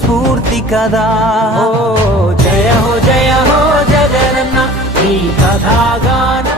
స్ఫూర్తి కదా. జయ హో జయ హో జగన్న ఈ కథాగానం.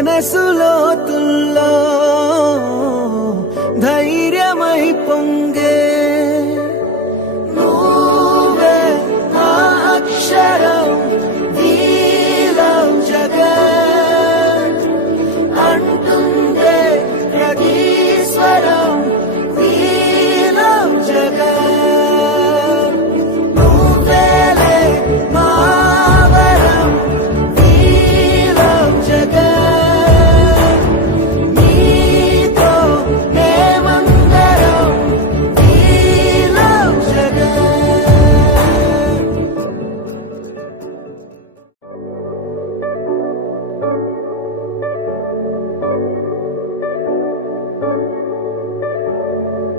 మనసులో